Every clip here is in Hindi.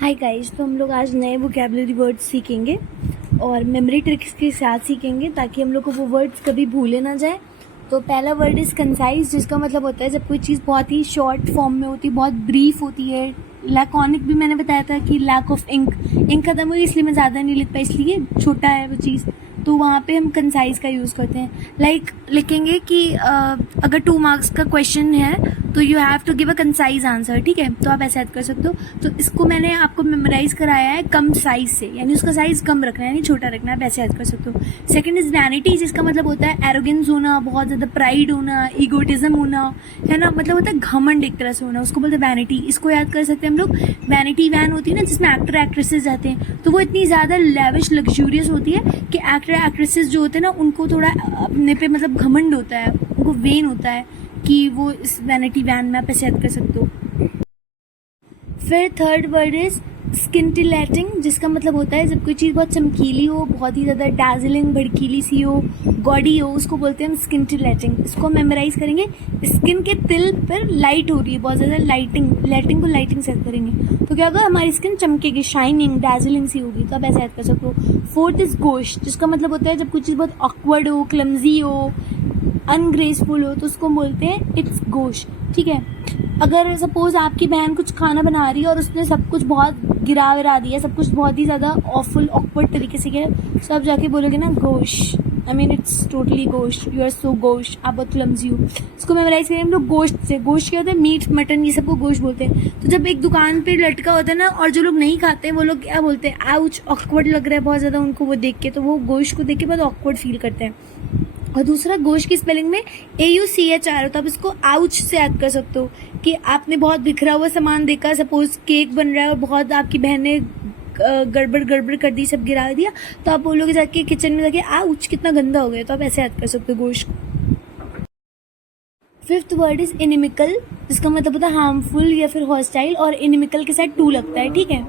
हाय गाइस, तो हम लोग आज नए वोकेबलरी वर्ड्स सीखेंगे और मेमोरी ट्रिक्स के साथ सीखेंगे ताकि हम लोग को वो वर्ड्स कभी भूले ना जाए। तो पहला वर्ड इज़ कंसाइज, जिसका मतलब होता है जब कोई चीज़ बहुत ही शॉर्ट फॉर्म में होती है, बहुत ब्रीफ होती है। लैकॉनिक भी मैंने बताया था कि लैक ऑफ इंक खत्म हुई इसलिए मैं ज़्यादा नहीं लिख पाई, इसलिए छोटा है वो चीज़, तो वहाँ पे हम कंसाइज का यूज़ करते हैं। लाइक लिखेंगे कि अगर 2 मार्क्स का क्वेश्चन है तो you have to give a concise answer, ठीक है। तो आप ऐसे ऐड कर सकते हो। तो इसको मैंने आपको मेमोराइज कराया है कम साइज से, यानी उसका साइज कम रखना है, यानी छोटा रखना है। आप ऐसे ऐड कर सकते हो। सेकंड इज वैनिटी, जिसका मतलब होता है एरोगेंस होना, बहुत ज़्यादा प्राइड होना, ईगोटिज्म होना, है ना। मतलब होता है घमंड एक तरह से होना, उसको बोलते हैं वैनिटी। इसको याद कर सकते हैं हम लोग। वैनिटी वैन होती है ना, जिसमें एक्टर एक्ट्रेसेस जाते हैं, तो वो इतनी ज़्यादा लेविश लग्जूरियस होती है कि एक्टर एक्ट्रेसेस जो होते हैं ना, उनको थोड़ा अपने पे मतलब घमंड होता है, उनको वेन होता है कि वो इस वैनिटी वैन में आप ऐसे याद कर सकते हो। फिर थर्ड वर्ड इज स्किंटिलेटिंग, जिसका मतलब होता है जब कोई चीज़ बहुत चमकीली हो, बहुत ही ज़्यादा डार्जिलिंग भड़कीली सी हो, गॉडी हो, उसको बोलते हैं हम स्किंटिलेटिंग। इसको मेमोराइज करेंगे। स्किन के तिल पर लाइट हो रही है, बहुत ज़्यादा लाइटिंग को लाइटिंग से करेंगे तो क्या होगा, हमारी स्किन चमकेगी, शाइनिंग डार्जिलिंग सी होगी। तो आप ऐसे याद कर सकते हो। फोर्थ इज गोश, जिसका मतलब होता है जब कोई चीज़ बहुत ऑकवर्ड हो, क्लमजी हो, अनग्रेसफुल हो, तो उसको बोलते हैं इट्स गोश, ठीक है। अगर सपोज आपकी बहन कुछ खाना बना रही है और उसने सब कुछ बहुत गिरा विरा दिया, सब कुछ बहुत ही ज़्यादा ऑफुल ऑकवर्ड तरीके से किया, तो आप जाके बोलोगे ना gosh, I mean it's totally gosh, you are so gosh, आप बहुत क्लमजी हो। इसको मेमोराइज करेंगे हम लोग गोश्त से। गोश्त क्या होता है, मीट मटन, ये सबको गोश्त बोलते हैं। तो जब एक दुकान पे लटका होता है ना, और जो लोग नहीं खाते हैं वो लोग क्या बोलते हैं, आउच, ऑकवर्ड लग रहा है बहुत ज़्यादा उनको वो देख के, तो वो गोश्त को देख के बहुत ऑकवर्ड फील करते हैं। और दूसरा, गोश्त की स्पेलिंग में AUCHR, तो आप इसको आउच से याद कर सकते हो कि आपने बहुत बिखरा हुआ सामान देखा, सपोज केक बन रहा है और बहुत आपकी बहन ने गड़बड़ कर दी, सब गिरा दिया, तो आप बोलोगे जाके किचन में जाके आउच, कितना गंदा हो गया। तो आप ऐसे याद कर सकते हो गोश्त। फिफ्थ वर्ड इज इनिमिकल, जिसका मतलब होता है हार्मफुल या फिर हॉस्टाइल, और इनिमिकल के साथ 2 लगता है, ठीक है।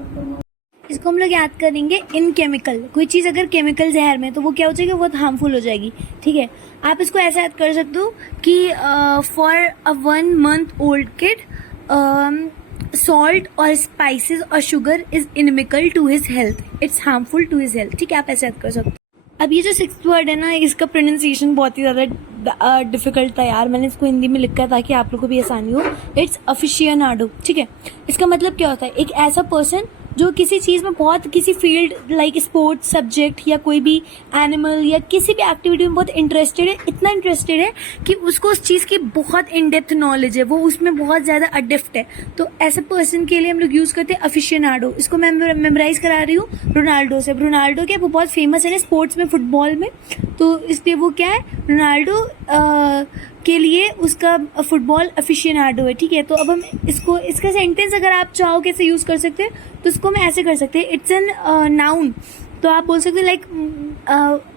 इसको हम लोग याद करेंगे इन केमिकल। कोई चीज़ अगर केमिकल जहर में, तो वो क्या हो जाएगी, बहुत हार्मफुल हो जाएगी, ठीक है। आप इसको ऐसा याद कर सकते हो कि for a 1 month old kid salt और स्पाइसेस और sugar is inimical to his health, it's harmful to his health, ठीक है। आप ऐसे याद कर सकते हो। अब ये जो 6th वर्ड है ना, इसका प्रोनाउंसिएशन बहुत ही ज़्यादा डिफिकल्ट था यार, मैंने इसको हिंदी में लिखा ताकि आप लोगों को भी आसानी हो। इट्स अफिशिएनाडो, ठीक है। इसका मतलब क्या होता है, एक ऐसा पर्सन जो किसी चीज़ में बहुत, किसी फील्ड लाइक स्पोर्ट्स सब्जेक्ट या कोई भी एनिमल या किसी भी एक्टिविटी में बहुत इंटरेस्टेड है, इतना इंटरेस्टेड है कि उसको उस चीज़ की बहुत इन डेप्थ नॉलेज है, वो उसमें बहुत ज़्यादा अडिफ्ट है। तो ऐसे पर्सन के लिए हम लोग यूज़ करते हैं अफिशिएनाडो। इसको मैं मेमोराइज करा रही हूँ रोनाल्डो से। रोनाल्डो क्या, वो बहुत फेमस है ना स्पोर्ट्स में, फुटबॉल में, तो इसलिए वो क्या है, रोनाल्डो के लिए उसका फुटबॉल अफिशिएनाडो है, ठीक है। तो अब हम इसको, इसका सेंटेंस अगर आप चाहो कैसे यूज़ कर सकते हैं, तो इसको मैं ऐसे कर सकते हैं, इट्स एन नाउन। तो आप बोल सकते हैं लाइक,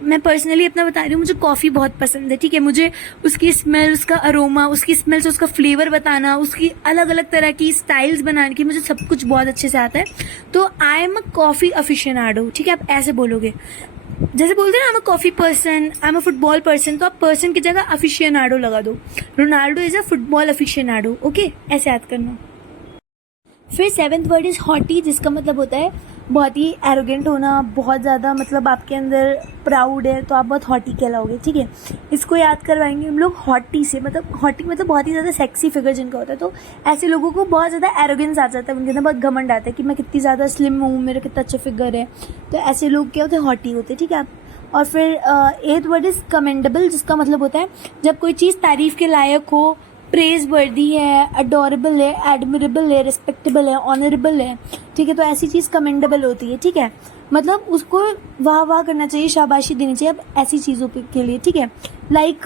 मैं पर्सनली अपना बता रही हूँ, मुझे कॉफ़ी बहुत पसंद है, ठीक है। मुझे उसकी स्मेल, उसका अरोमा, उसकी स्मेल से उसका फ्लेवर बताना, उसकी अलग अलग तरह की स्टाइल्स बनाने की, मुझे सब कुछ बहुत अच्छे से आता है। तो आई एम अ कॉफ़ी अफिशिएनाडो, ठीक है। आप ऐसे बोलोगे, जैसे बोलते हैं ना, I am a coffee person, I am a football person, तो आप पर्सन की जगह अफिशिएनाडो लगा दो। Ronaldo is a football aficionado, okay, ऐसे याद करना। फिर 7th वर्ड इज हॉटी, जिसका मतलब होता है बहुत ही एरोगेंट होना, बहुत ज़्यादा मतलब आपके अंदर प्राउड है, तो आप बहुत हॉटी कहलाओगे, ठीक है। इसको याद करवाएंगे हम लोग हॉटी से। मतलब हॉटी मतलब बहुत ही ज़्यादा सेक्सी फिगर जिनका होता है, तो ऐसे लोगों को बहुत ज़्यादा एरोगेंस आ जाता है, उनके अंदर बहुत घमंड आता है कि मैं कितनी ज़्यादा स्लिम हूँ, मेरा कितना अच्छा फिगर है। तो ऐसे लोग क्या होते हैं, हॉटी होते हैं, ठीक है। आप और फिर 8th वर्ड इज कमेंडेबल, जिसका मतलब होता है जब कोई चीज़ तारीफ़ के लायक हो, प्रेज वर्दी है, अडोरेबल है, एडमिरेबल है, रिस्पेक्टेबल है, ऑनरेबल है, ठीक है। तो ऐसी चीज़ कमेंडेबल होती है, ठीक है। मतलब उसको वाह वाह करना चाहिए, शाबाशी देनी चाहिए अब ऐसी चीज़ों के लिए, ठीक है। Like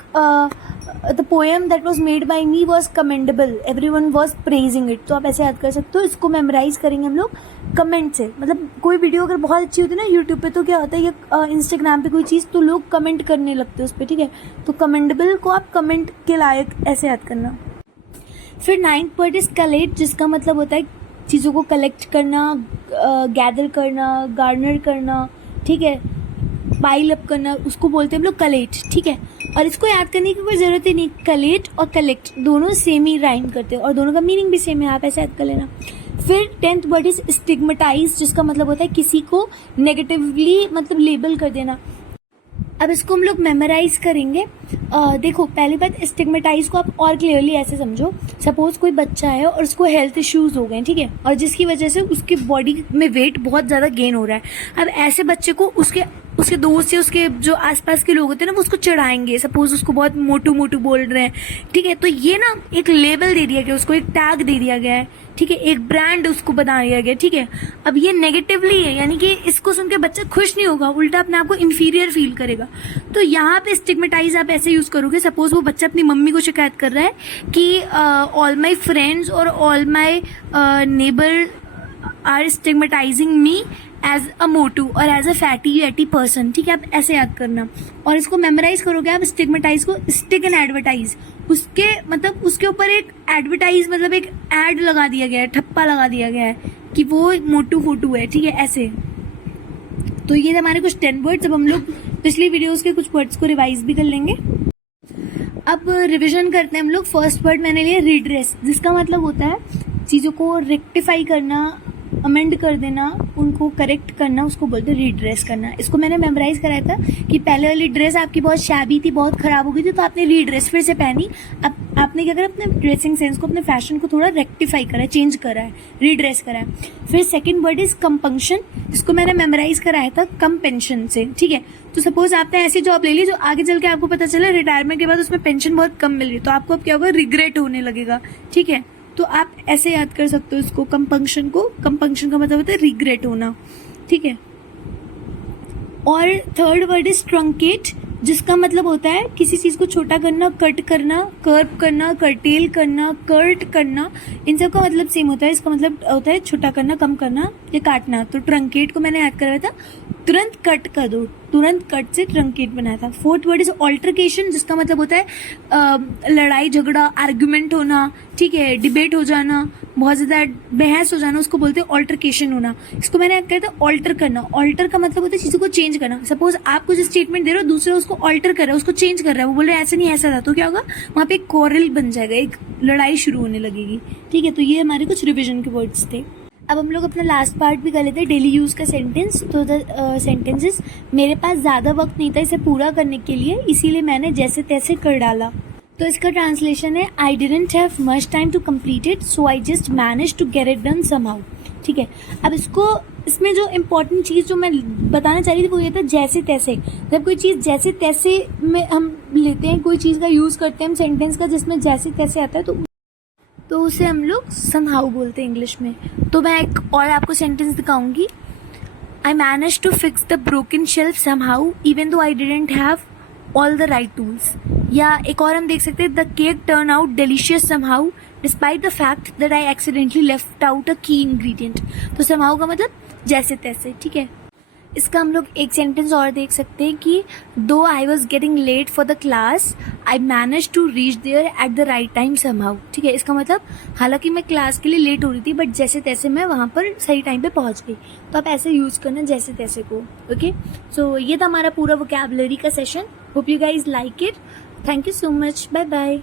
the poem that was made by me was commendable, every one was praising it. तो आप ऐसे याद कर सकते हो। इसको मेमोराइज करेंगे हम लोग कमेंट से। मतलब कोई वीडियो अगर बहुत अच्छी होती है ना यूट्यूब पे, तो क्या होता है, या इंस्टाग्राम पे कोई चीज़, तो लोग कमेंट करने लगते हैं उस पर, ठीक है। तो कमेंडेबल को आप कमेंट के लायक ऐसे याद करना। फिर 9th वर्ड इज कलेक्ट, जिसका मतलब होता है चीज़ों को कलेक्ट करना, गैदर करना, गार्नर करना, ठीक है, पाइल अप करना, उसको बोलते हैं हम लोग कलेट, ठीक है। और इसको याद करने की कोई ज़रूरत ही नहीं, कलेट और कलेक्ट दोनों सेम ही राइम करते हैं और दोनों का मीनिंग भी सेम है, आप ऐसे याद कर लेना। फिर 10th वर्ड इज स्टिग्मेटाइज, जिसका मतलब होता है किसी को नेगेटिवली मतलब लेबल कर देना। अब इसको हम लोग मेमोराइज करेंगे। देखो पहली बात, स्टिग्मेटाइज को आप और क्लियरली ऐसे समझो, सपोज कोई बच्चा है और उसको हेल्थ इश्यूज हो गए, ठीक है, और जिसकी वजह से उसकी बॉडी में वेट बहुत ज़्यादा गेन हो रहा है। अब ऐसे बच्चे को उसके दोस्त या उसके जो आसपास के लोग होते हैं ना, वो उसको चढ़ाएंगे, सपोज उसको बहुत मोटू मोटू बोल रहे हैं, ठीक है, तो ये ना एक लेबल दे दिया गया, उसको एक टैग दे दिया गया है, ठीक है, एक ब्रांड उसको बता दिया गया, ठीक है। अब ये नेगेटिवली है, यानी कि इसको सुन के बच्चा खुश नहीं होगा, उल्टा अपने आप को इंफीरियर फील करेगा। तो यहाँ पे स्टिग्मेटाइज आप ऐसे यूज करोगे, सपोज वो बच्चा अपनी मम्मी को शिकायत कर रहा है कि ऑल माई फ्रेंड्स और all my neighbour are stigmatising me as a मोटू और एज अ फैटी पर्सन, ठीक है, आप ऐसे याद करना। और इसको मेमोराइज करोगे आप स्टिग्मेटाइज को, स्टिक एंड एडवर्टाइज, उसके मतलब उसके ऊपर एक एडवर्टाइज मतलब एक एड लगा दिया गया है, ठप्पा लगा दिया गया है कि वो मोटू फोटू है, ठीक है, ऐसे। तो ये हमारे कुछ 10 वर्ड्स। अब हम लोग पिछली वीडियोस के कुछ वर्ड्स को रिवाइज भी कर लेंगे। अब रिवीजन करते हैं हम लोग। फर्स्ट वर्ड मैंने लिया रिड्रेस, जिसका मतलब होता है चीज़ों को रेक्टिफाई करना, अमेंड कर देना, उनको करेक्ट करना, उसको बोलते हैं रीड्रेस करना। इसको मैंने मेमोराइज कराया था कि पहले वाली ड्रेस आपकी बहुत शैबी थी, बहुत खराब हो गई थी, तो आपने रीड्रेस फिर से पहनी। अब आपने क्या करा, अपने ड्रेसिंग सेंस को, अपने फैशन को थोड़ा रेक्टिफाई करा है, चेंज करा है, रीड्रेस करा है। फिर सेकंड वर्ड इज कंपंक्शन, इसको मैंने मेमोराइज कराया था कंपेंशन से, ठीक है। तो सपोज आपने ऐसी जॉब ले ली जो आगे चल के आपको पता चला रिटायरमेंट के बाद उसमें पेंशन बहुत कम मिल रही, तो आपको अब क्या होगा, रिग्रेट होने लगेगा, ठीक है। तो आप ऐसे याद कर सकते हो इसको, कंपंक्शन को। कंपंक्शन का मतलब होता है रिग्रेट होना, ठीक है। और थर्ड वर्ड इज ट्रंकेट, जिसका मतलब होता है किसी चीज को छोटा करना, कट करना, कर्व करना, कर्टेल करना, कर्ट करना, इन सब का मतलब सेम होता है। इसका मतलब होता है छोटा करना, कम करना या काटना। तो ट्रंकेट को मैंने याद करवाया था, तुरंत कट कर दो, तुरंत कट से ट्रंकेट बनाया था। फोर्थ वर्ड इज ऑल्टरकेशन, जिसका मतलब होता है लड़ाई झगड़ा, आर्ग्यूमेंट होना, ठीक है, डिबेट हो जाना, बहुत ज्यादा बहस हो जाना, उसको बोलते हैं ऑल्टरकेशन होना। इसको मैंने याद किया था ऑल्टर करना। ऑल्टर का मतलब होता है चीजों को चेंज करना। सपोज आप कुछ स्टेटमेंट दे रहे हो, दूसरा उसको ऑल्टर कर रहा है, उसको चेंज कर रहा है, वो बोल रहे ऐसा नहीं ऐसा था, तो क्या होगा, वहां पे एक क्वारल बन जाएगा, एक लड़ाई शुरू होने लगेगी, ठीक है। तो ये हमारे कुछ रिविजन के वर्ड्स थे। अब हम लोग अपना लास्ट पार्ट भी कर लेते हैं, डेली यूज का सेंटेंस। तो द सेंटेंसेस, मेरे पास ज़्यादा वक्त नहीं था इसे पूरा करने के लिए, इसीलिए मैंने जैसे तैसे कर डाला। तो इसका ट्रांसलेशन है, I didn't have much time to complete it, so I just manage to get it done somehow, ठीक है। अब इसमें जो इम्पोर्टेंट चीज़ जो मैं बताना चाह रही थी वो ये था, जैसे तैसे। जब कोई चीज़ जैसे तैसे में हम लेते हैं, कोई चीज़ का यूज़ करते हैं हम सेंटेंस का जिसमें जैसे तैसे आता है, तो उसे हम लोग समहाउ बोलते हैं इंग्लिश में। तो मैं एक और आपको सेंटेंस दिखाऊंगी, I manage to fix the broken shelf somehow even though I didn't have all the right tools. या एक और हम देख सकते हैं, the cake turn out delicious somehow despite the fact that I accidentally left out a key ingredient. तो समहाउ का मतलब जैसे तैसे, ठीक है। इसका हम लोग एक सेंटेंस और देख सकते हैं कि though I was getting late for the class I manage to reach there at the right time somehow, ठीक है। इसका मतलब हालांकि मैं क्लास के लिए लेट हो रही थी बट जैसे तैसे मैं वहाँ पर सही टाइम पे पहुँच गई। तो आप ऐसे यूज़ करना जैसे तैसे को, ओके। सो ये था हमारा पूरा वोकैबुलरी का session. Hope you guys like it. Thank you so much, bye bye.